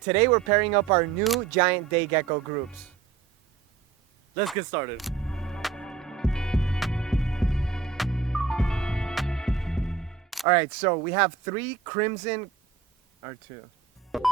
Today we're pairing up our new giant day gecko groups. Let's get started. All right, so we have three crimson, or two. All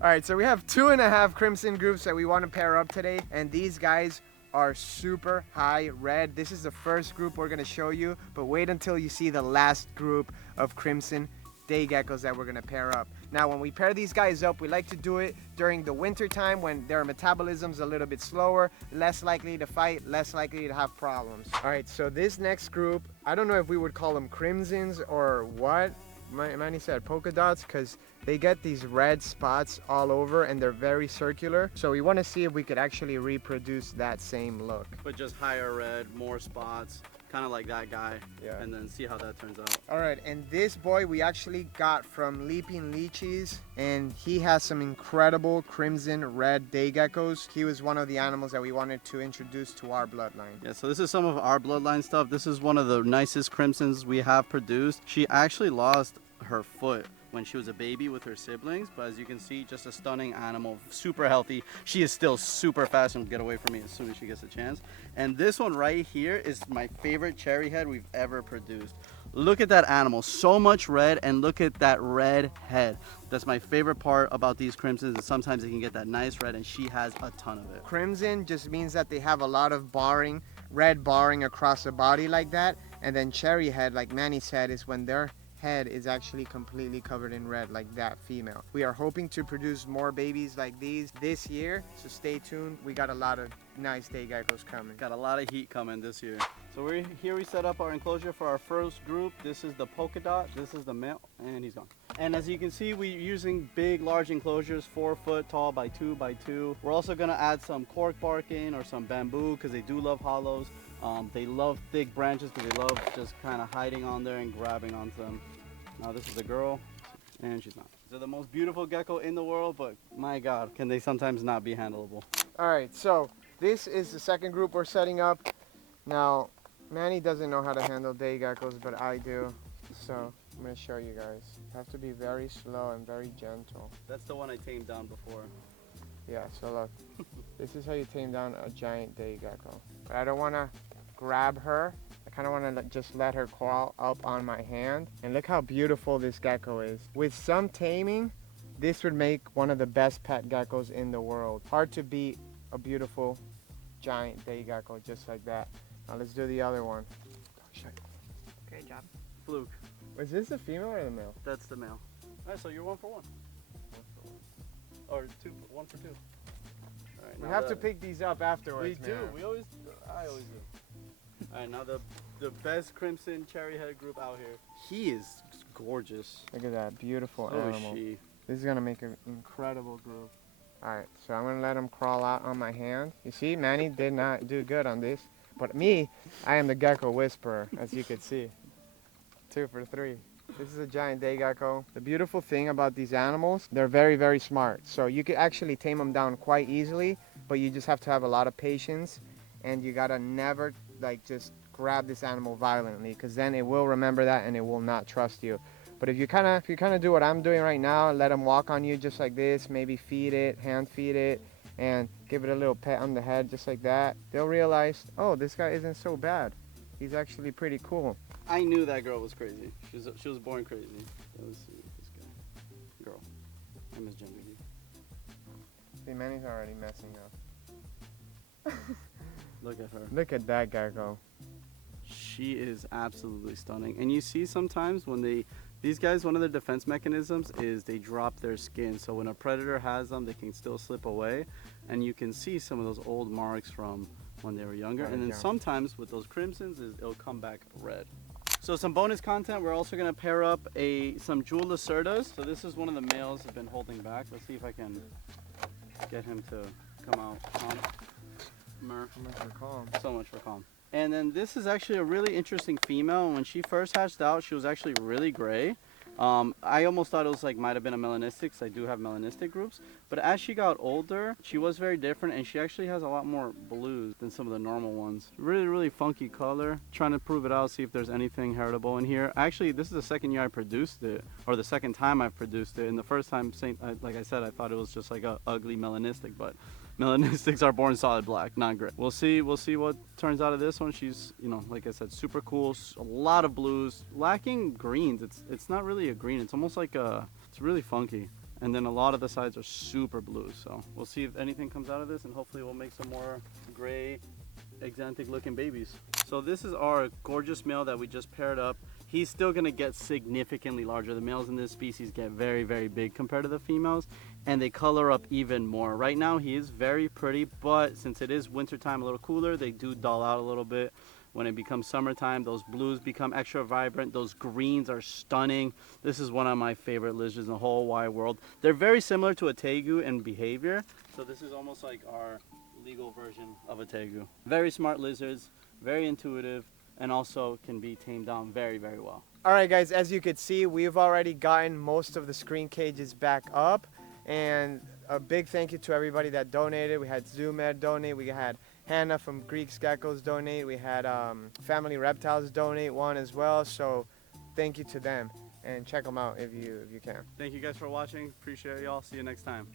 right, so we have 2.5 crimson groups that we want to pair up today, and these guys are super high red. This is the first group we're gonna show you, but wait until you see the last group of crimson day geckos that we're gonna pair up. Now, when we pair these guys up, we like to do it during the winter time when their metabolism's a little bit slower, less likely to fight, less likely to have problems. All right, so this next group, I don't know if we would call them crimsons or what. Manny said polka dots because they get these red spots all over and they're very circular. So we want to see if we could actually reproduce that same look. But just higher red, more spots, kind of like that guy. Yeah. And then see how that turns out. All right, and this boy we actually got from Leaping Leeches, and he has some incredible crimson red day geckos. He was one of the animals that we wanted to introduce to our bloodline. Yeah, so this is some of our bloodline stuff. This is one of the nicest crimsons we have produced. She actually lost her foot when she was a baby with her siblings, but as you can see, just a stunning animal, super healthy. She is still super fast and will get away from me as soon as she gets a chance. And this one right here is my favorite cherry head we've ever produced. Look at that animal, so much red, and look at that red head. That's my favorite part about these crimsons, is sometimes they can get that nice red, and she has a ton of it. Crimson just means that they have a lot of barring, red barring across the body like that, and then cherry head, like Manny said, is when their head is actually completely covered in red like that female. We are hoping to produce more babies like these this year, so stay tuned. We got a lot of nice day geckos coming. Got a lot of heat coming this year. So we set up our enclosure for our first group. This is the polka dot, this is the male, and he's gone. And as you can see, we're using big, large enclosures, 4 foot tall by 2 by 2. We're also gonna add some cork bark in or some bamboo because they do love hollows. They love thick branches because they love just kind of hiding on there and grabbing onto them. Now this is a girl, and she's not. They're the most beautiful gecko in the world, but my God, can they sometimes not be handleable. All right, so this is the second group we're setting up. Now, Manny doesn't know how to handle day geckos, but I do. So I'm gonna show you guys. You have to be very slow and very gentle. That's the one I tamed down before. Yeah, so look, this is how you tame down a giant day gecko. But I don't wanna grab her. I kind of want to just let her crawl up on my hand. And look how beautiful this gecko is. With some taming, this would make one of the best pet geckos in the world. Hard to beat a beautiful giant day gecko just like that. Now let's do the other one. Great job. Fluke. Was this the female or the male? That's the male. All right, so you're 1 for 1. Or 1 for 2. All right, We now have to pick these up afterwards. We do. I always do. All right, now the best crimson cherry head group out here. He is gorgeous. Look at that beautiful So is animal. she. This is gonna make an incredible group. All right, so I'm gonna let him crawl out on my hand. You see, Manny did not do good on this, but me, I am the gecko whisperer, as you can see. 2 for 3. This is a giant day gecko. The beautiful thing about these animals, they're very, very smart. So you could actually tame them down quite easily, but you just have to have a lot of patience, and you gotta never like just grab this animal violently, because then it will remember that and it will not trust you. But if you kind of do what I'm doing right now, let them walk on you just like this, maybe feed it, hand feed it, and give it a little pet on the head just like that, they'll realize, oh, this guy isn't so bad. He's actually pretty cool. I knew that girl was crazy. She was born crazy. Let's see this guy. Girl. I miss Jen. See, Manny's already messing up. Look at her. Look at that gecko. She is absolutely stunning. And you see sometimes when these guys, one of their defense mechanisms is they drop their skin. So when a predator has them, they can still slip away. And you can see some of those old marks from when they were younger. And then sometimes with those crimsons, it'll come back red. So some bonus content, we're also gonna pair up some jewel lacerdas. So this is one of the males I've been holding back. Let's see if I can get him to come out. So much for calm. And then this is actually a really interesting female. When she first hatched out, she was actually really gray. I almost thought it was like might have been a melanistic, 'cause I do have melanistic groups. But as she got older, she was very different, and she actually has a lot more blues than some of the normal ones. Really, really funky color. Trying to prove it out, see if there's anything heritable in here. Actually, this is the second year I produced it, or the second time I've produced it. And the first time, like I said, I thought it was just like a ugly melanistic, but melanistics are born solid black, not gray. We'll see what turns out of this one. She's, you know, like I said, super cool. A lot of blues, lacking greens. It's not really a green. It's almost like it's really funky. And then a lot of the sides are super blue. So we'll see if anything comes out of this, and hopefully we'll make some more gray, exantic looking babies. So this is our gorgeous male that we just paired up. He's still gonna get significantly larger. The males in this species get very, very big compared to the females, and they color up even more. Right now he is very pretty, but since it is wintertime, a little cooler, they do dull out a little bit. When it becomes summertime, those blues become extra vibrant. Those greens are stunning. This is one of my favorite lizards in the whole wide world. They're very similar to a tegu in behavior, so this is almost like our legal version of a tegu. Very smart lizards, very intuitive, and also can be tamed down very, very well. All right, guys, as you could see, we've already gotten most of the screen cages back up, and a big thank you to everybody that donated. We had Zoomed donate, we had Hannah from TikisGeckos donate, we had Family Reptiles donate one as well, so thank you to them, and check them out if you can. Thank you guys for watching. Appreciate y'all. See you next time.